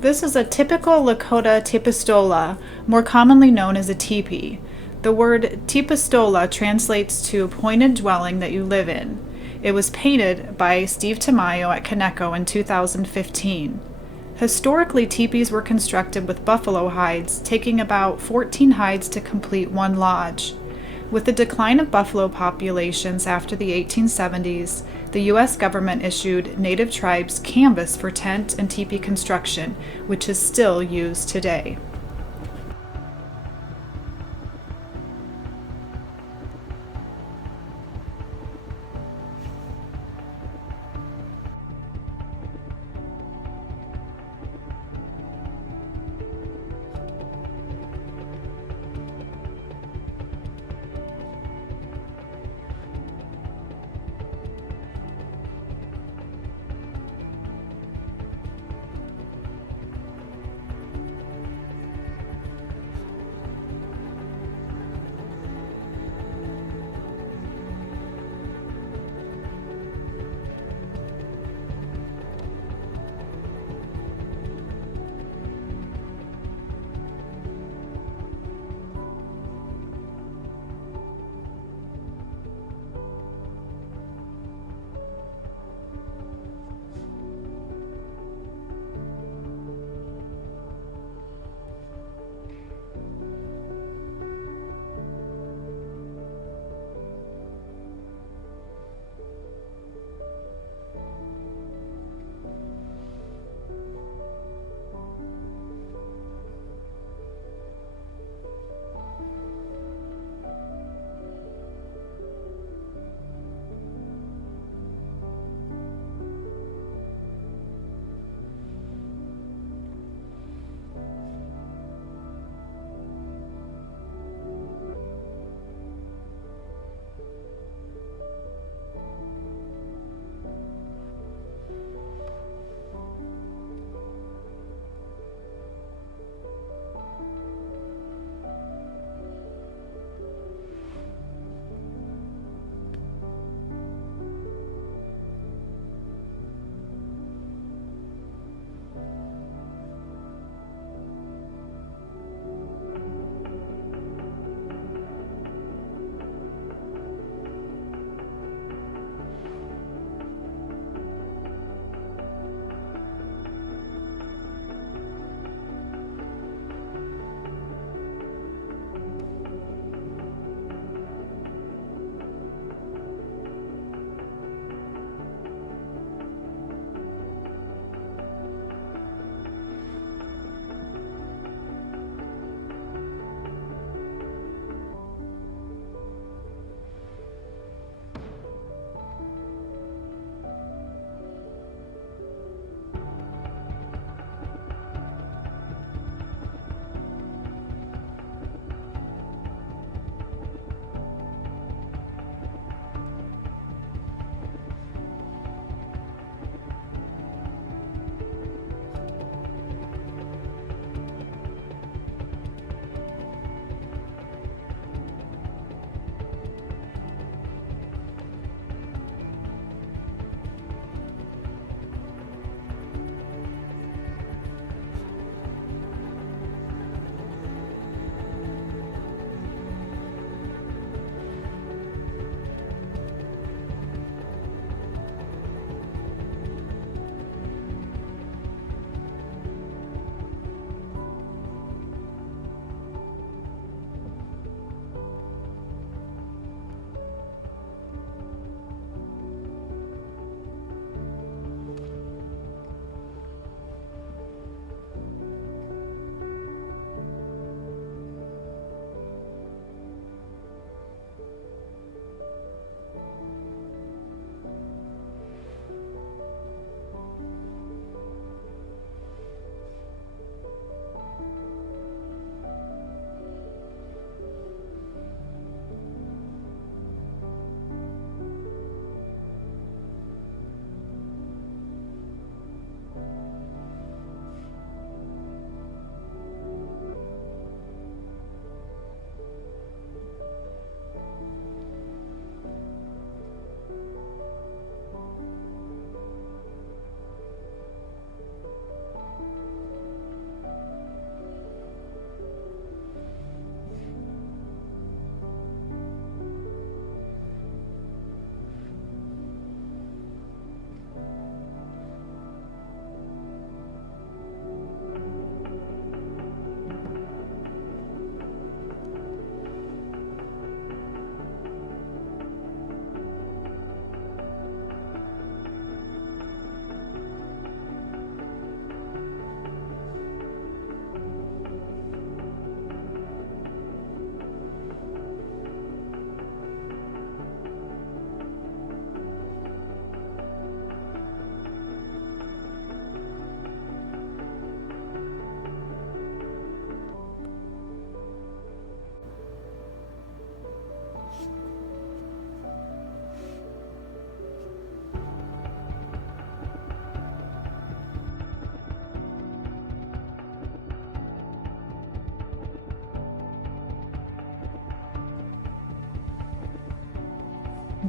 This is a typical Lakota teepistola, more commonly known as a teepee. The word teepistola translates to pointed dwelling that you live in. It was painted by Steve Tamayo at Coneco in 2015. Historically, teepees were constructed with buffalo hides, taking about 14 hides to complete one lodge. With the decline of buffalo populations after the 1870s, the U.S. government issued Native tribes canvas for tent and teepee construction, which is still used today.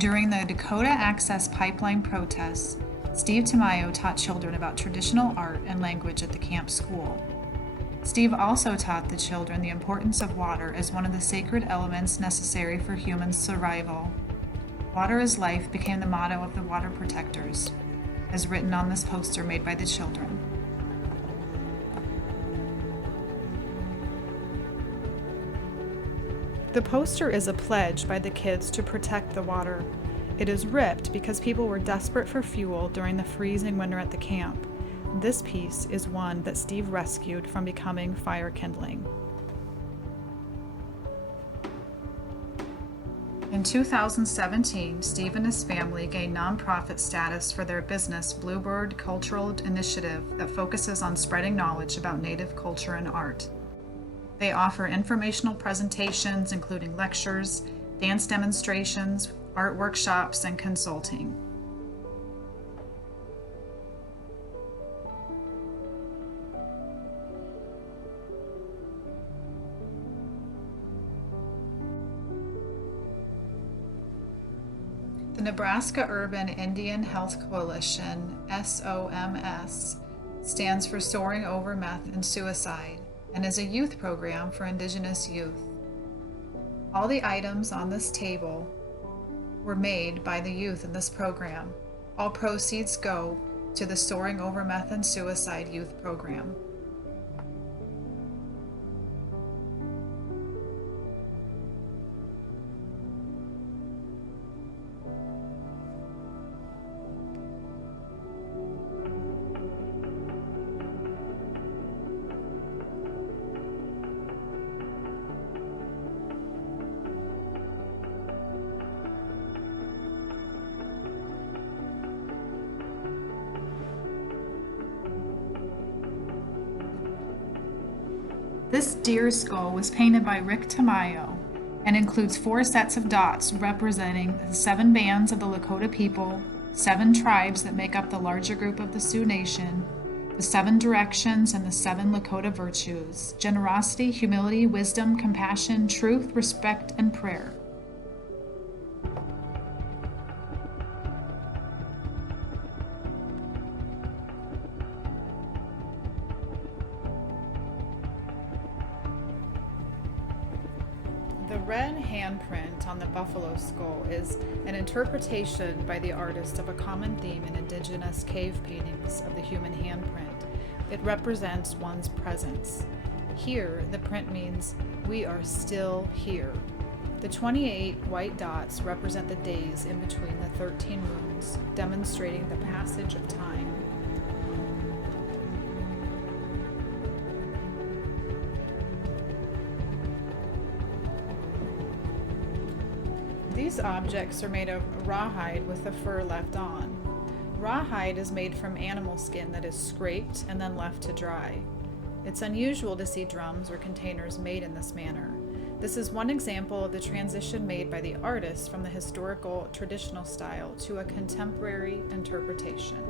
During the Dakota Access Pipeline protests, Steve Tamayo taught children about traditional art and language at the camp school. Steve also taught the children the importance of water as one of the sacred elements necessary for human survival. Water is life became the motto of the Water Protectors, as written on this poster made by the children. The poster is a pledge by the kids to protect the water. It is ripped because people were desperate for fuel during the freezing winter at the camp. This piece is one that Steve rescued from becoming fire kindling. In 2017, Steve and his family gained nonprofit status for their business Bluebird Cultural Initiative that focuses on spreading knowledge about Native culture and art. They offer informational presentations including lectures, dance demonstrations, art workshops, and consulting. The Nebraska Urban Indian Health Coalition, SOMS, stands for Soaring Over Meth and Suicide and is a youth program for Indigenous youth. All the items on this table were made by the youth in this program. All proceeds go to the Soaring Over Meth and Suicide youth program. This deer skull was painted by Rick Tamayo and includes 4 sets of dots representing the 7 bands of the Lakota people, 7 tribes that make up the larger group of the Sioux Nation, the 7 directions and the 7 Lakota virtues: generosity, humility, wisdom, compassion, truth, respect, and prayer. The red handprint on the buffalo skull is an interpretation by the artist of a common theme in Indigenous cave paintings of the human handprint. It represents one's presence. Here, the print means, "We are still here." The 28 white dots represent the days in between the 13 moons, demonstrating the passage of time. These objects are made of rawhide with the fur left on. Rawhide is made from animal skin that is scraped and then left to dry. It's unusual to see drums or containers made in this manner. This is one example of the transition made by the artist from the historical traditional style to a contemporary interpretation.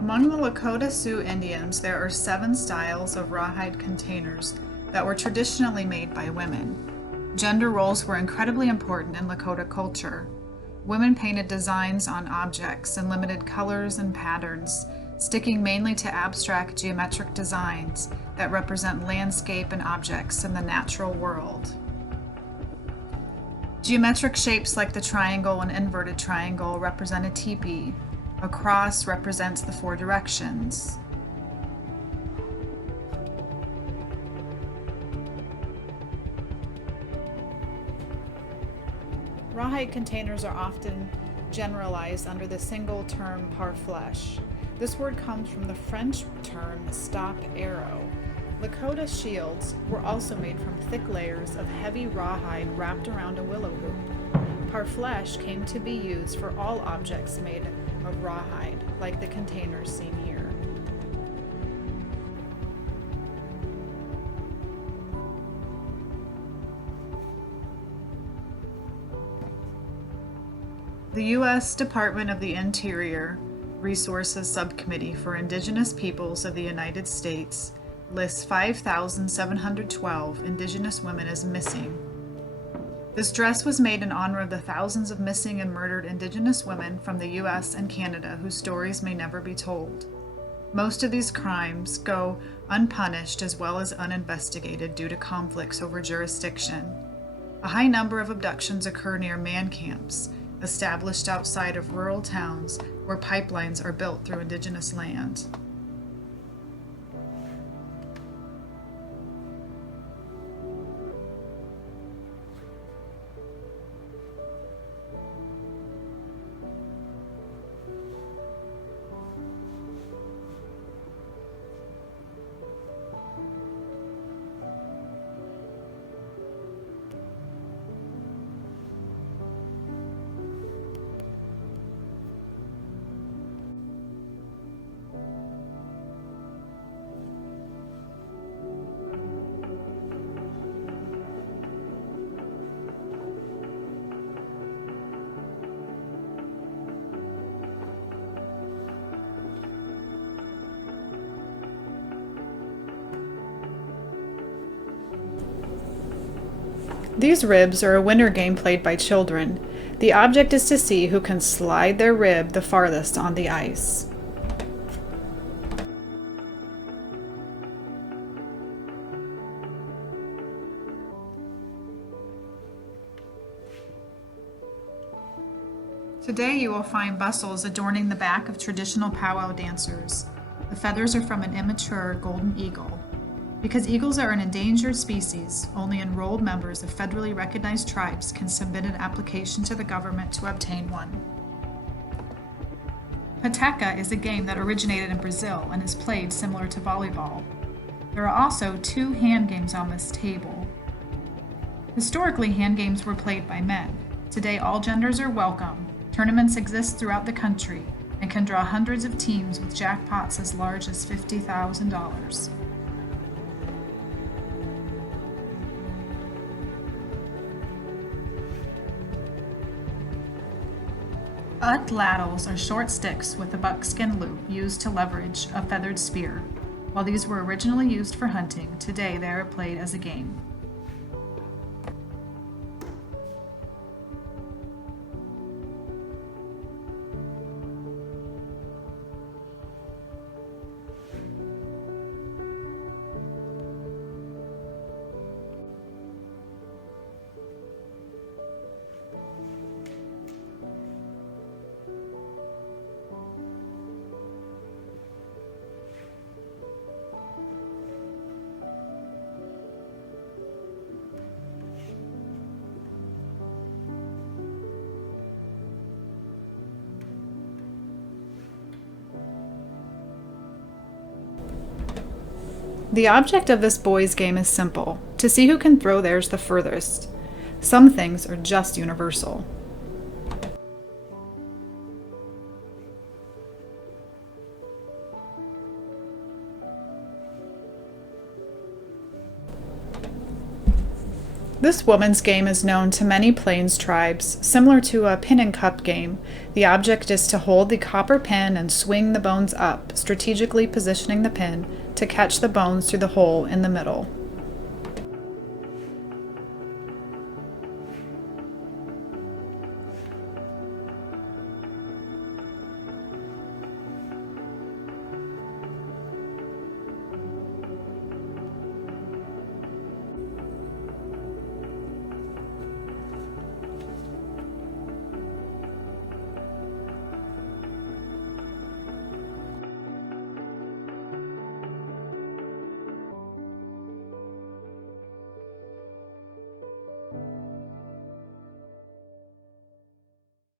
Among the Lakota Sioux Indians, there are 7 styles of rawhide containers that were traditionally made by women. Gender roles were incredibly important in Lakota culture. Women painted designs on objects in limited colors and patterns, sticking mainly to abstract geometric designs that represent landscape and objects in the natural world. Geometric shapes like the triangle and inverted triangle represent a teepee. A cross represents the four directions. Rawhide containers are often generalized under the single term parfleche. This word comes from the French term stop arrow. Lakota shields were also made from thick layers of heavy rawhide wrapped around a willow hoop. Parfleche came to be used for all objects made of rawhide, like the containers seen here. The U.S. Department of the Interior Resources Subcommittee for Indigenous Peoples of the United States lists 5,712 Indigenous women as missing. This dress was made in honor of the thousands of missing and murdered Indigenous women from the U.S. and Canada whose stories may never be told. Most of these crimes go unpunished as well as uninvestigated due to conflicts over jurisdiction. A high number of abductions occur near man camps, established outside of rural towns where pipelines are built through Indigenous land. These ribs are a winter game played by children. The object is to see who can slide their rib the farthest on the ice. Today you will find bustles adorning the back of traditional powwow dancers. The feathers are from an immature golden eagle. Because eagles are an endangered species, only enrolled members of federally recognized tribes can submit an application to the government to obtain one. Peteca is a game that originated in Brazil and is played similar to volleyball. There are also 2 hand games on this table. Historically, hand games were played by men. Today, all genders are welcome. Tournaments exist throughout the country and can draw hundreds of teams with jackpots as large as $50,000. Atlatls are short sticks with a buckskin loop used to leverage a feathered spear. While these were originally used for hunting, today they are played as a game. The object of this boys' game is simple: to see who can throw theirs the furthest. Some things are just universal. This woman's game is known to many Plains tribes. Similar to a pin and cup game, the object is to hold the copper pin and swing the bones up, strategically positioning the pin to catch the bones through the hole in the middle.